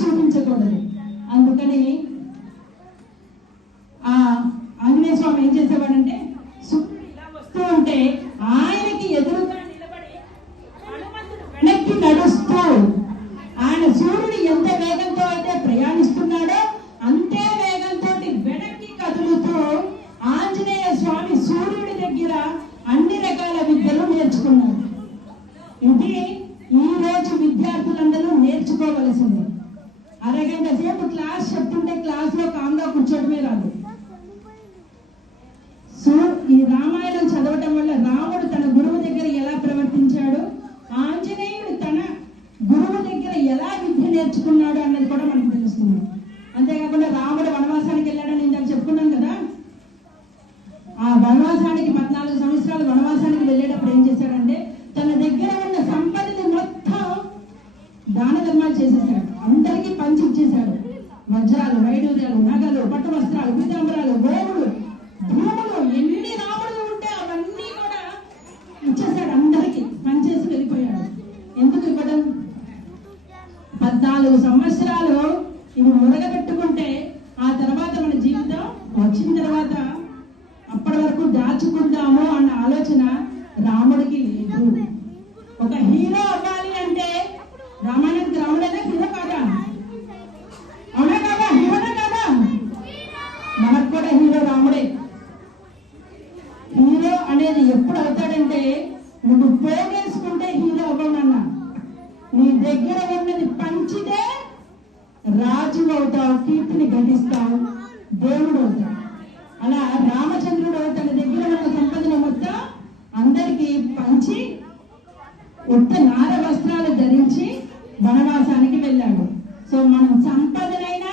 చూపించకూడదు. అందుకని ఆ ఆంజనేయ స్వామి ఏం చేసేవాడంటే సూర్యుడు ఇలా వస్తూ ఉంటే ఆయనకి ఎదురుగా నిలబడి హనుమంతుడు వెనక్కి నడుస్తూ ఆయన సూర్యుడు ఎంత వేగంతో అయితే ప్రయాణిస్తున్నాడో అంతే వేగంతో వెనక్కి కదులుతూ ఆంజనేయ స్వామి సూర్యుడి దగ్గర అన్ని రకాల విద్యలు నేర్చుకున్నారు. ఇది ఈ రోజు విద్యార్థులందరూ నేర్చుకోవలసింది. అరగంట సేపు క్లాస్ చెప్తుంటే క్లాస్ లో కామ్గా కూర్చోవడమే రాదు. ఈ రామాయణం చదవటం వల్ల రాముడు తన గురువు దగ్గర ఎలా ప్రవర్తించాడు, ఆంజనేయుడు తన గురువు దగ్గర ఎలా విద్య నేర్చుకున్నాడు అన్నది కూడా మనకు తెలుస్తుంది. అంతేకాకుండా రాముడు వనవాసానికి వెళ్ళాడని ఇందాక చెప్పుకున్నాం కదా. ఆ వనవాసానికి 14 సంవత్సరాలు వనవాసానికి వెళ్ళేటప్పుడు ఏం చేశాడంటే తన దగ్గర ఉన్న సంపదని మొత్తం దాన ధర్మాలు చేసేసాడు. అందరికీ పంచి ఇచ్చేశాడు. వజ్రాలు, వైడూర్యాలు, నగలు, పట్టు వస్త్రాలు, పీతాంబరాలు, గోవులు, భూములు ఎన్ని రాముడు ఉంటే అవన్నీ కూడా ఇచ్చేసాడు. అందరికీ పనిచేసి వెళ్ళిపోయాడు. ఎందుకు ఇవ్వడం? 14 సంవత్సరాలు ఇవి మురగబెట్టుకుంటే ఆ తర్వాత మన జీవితం వచ్చిన తర్వాత అప్పటి వరకు దాచుకుందాము అన్న ఆలోచన రాముడికి లేదు. ఒక హీరో అవ్వాలి అంటే రామాయణానికి రాముడేనా హీరో కాదా? అవునా కాదా? హీరోనా కాదా? మనకు కూడా హీరో రాముడే. హీరో అనేది ఎప్పుడు అవుతాడంటే నువ్వు పోగేసుకుంటే హీరో అవ్వనన్నా, నీ దగ్గర ఉన్నది పంచితే రాజు అవుతావు, కీర్తిని గడిస్తావు, దేవుడు అవుతావు. అలా రామచంద్రుడు తన దగ్గర ఉన్న సంపదను మొత్తం అందరికీ పంచి ఉత్త నార వస్త్రాలు ధరించి వనవాసానికి వెళ్ళాడు. సో మనం సంపదనైనా